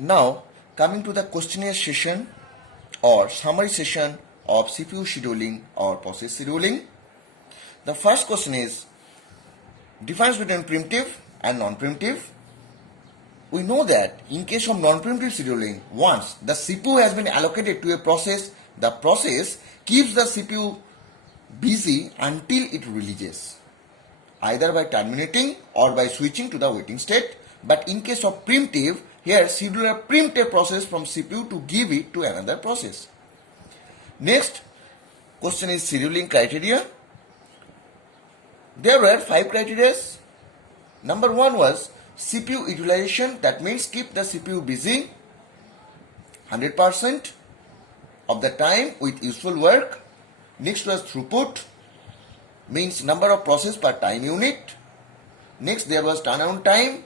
Now, coming to the questionnaire session or summary session of CPU scheduling or process scheduling. The first question is difference between primitive and non-primitive. We know that in case of non-primitive scheduling, once the CPU has been allocated to a process, the process keeps the CPU busy until it releases, either by terminating or by switching to the waiting state. But in case of primitive, here scheduler preempt a process from CPU to give it to another process. Next question is scheduling criteria. There were 5 criteria. Number 1 was CPU utilization, that means keep the CPU busy 100% of the time with useful work. Next was throughput, means number of process per time unit. Next there was turnaround time,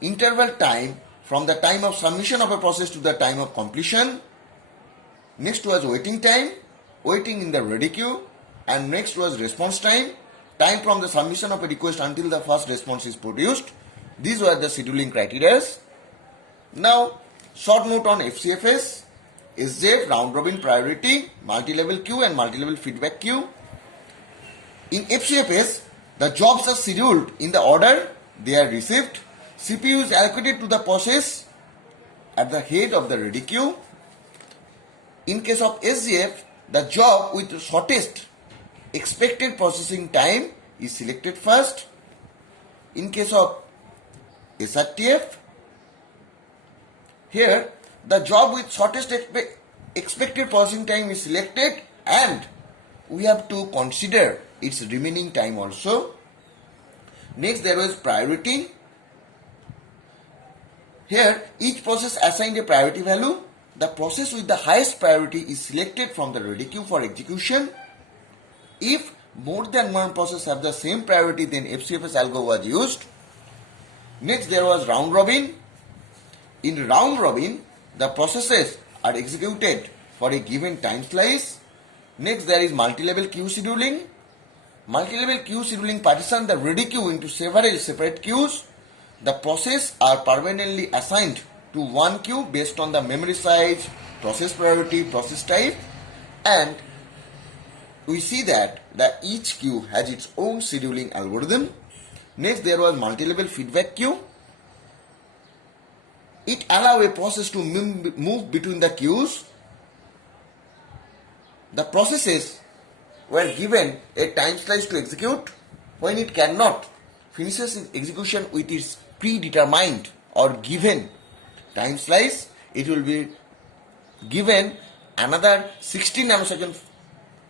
interval time from the time of submission of a process to the time of completion. Next was waiting time, waiting in the ready queue. And next was response time, time from the submission of a request until the first response is produced. These were the scheduling criteria. Now, short note on FCFS, SJF, round robin priority, multi-level queue and multi-level feedback queue. In FCFS, the jobs are scheduled in the order they are received. CPU is allocated to the process at the head of the ready queue. In case of SJF, the job with the shortest expected processing time is selected first. In case of SRTF, here the job with shortest expected processing time is selected and we have to consider its remaining time also. Next there was priority. Here each process assigned a priority value. The process with the highest priority is selected from the ready queue for execution. If more than one process have the same priority, then FCFS algo was used. Next there was round robin. In round robin, the processes are executed for a given time slice. Next there is multi-level queue scheduling. Multi-level queue scheduling partitions the ready queue into several separate queues. The process are permanently assigned to one queue based on the memory size, process priority, process type, and we see that each queue has its own scheduling algorithm. Next there was multi-level feedback queue. It allows a process to move between the queues. The processes were given a time slice to execute. When it cannot finishes its execution with its predetermined or given time slice, it will be given another 16 nanoseconds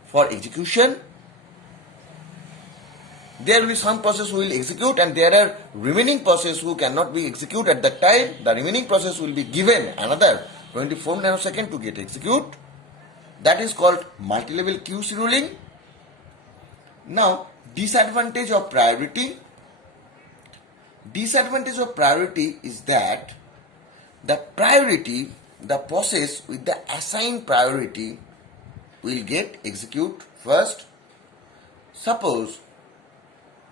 for execution. There will be some process who will execute and there are remaining process who cannot be executed at that time. The remaining process will be given another 24 nanoseconds to get execute. That is called multi-level queue scheduling. Now, disadvantage of priority. Disadvantage of priority is that the process with the assigned priority will get execute first. Suppose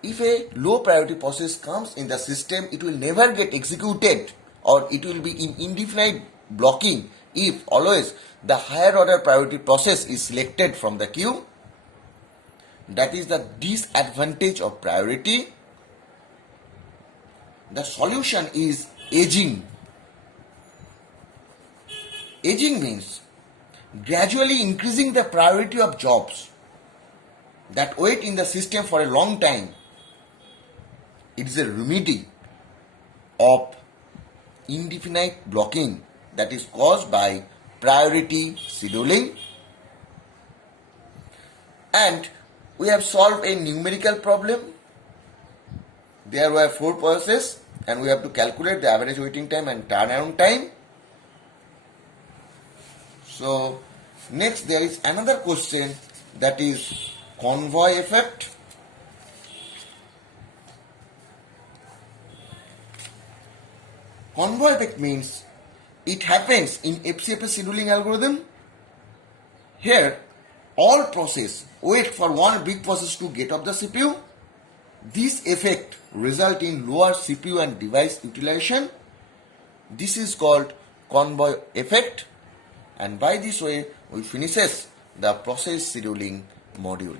if a low priority process comes in the system, it will never get executed or it will be in indefinite blocking if always the higher order priority process is selected from the queue. That is the disadvantage of priority. The solution is aging. Aging means gradually increasing the priority of jobs that wait in the system for a long time. It is a remedy of indefinite blocking that is caused by priority scheduling. And we have solved a numerical problem. There were 4 processes and we have to calculate the average waiting time and turnaround time. So next there is another question, that is convoy effect. Convoy effect means it happens in FCFS scheduling algorithm. Here all process wait for one big process to get off the CPU. This effect result in lower CPU and device utilization. This is called convoy effect, and by this way we finishes the process scheduling module.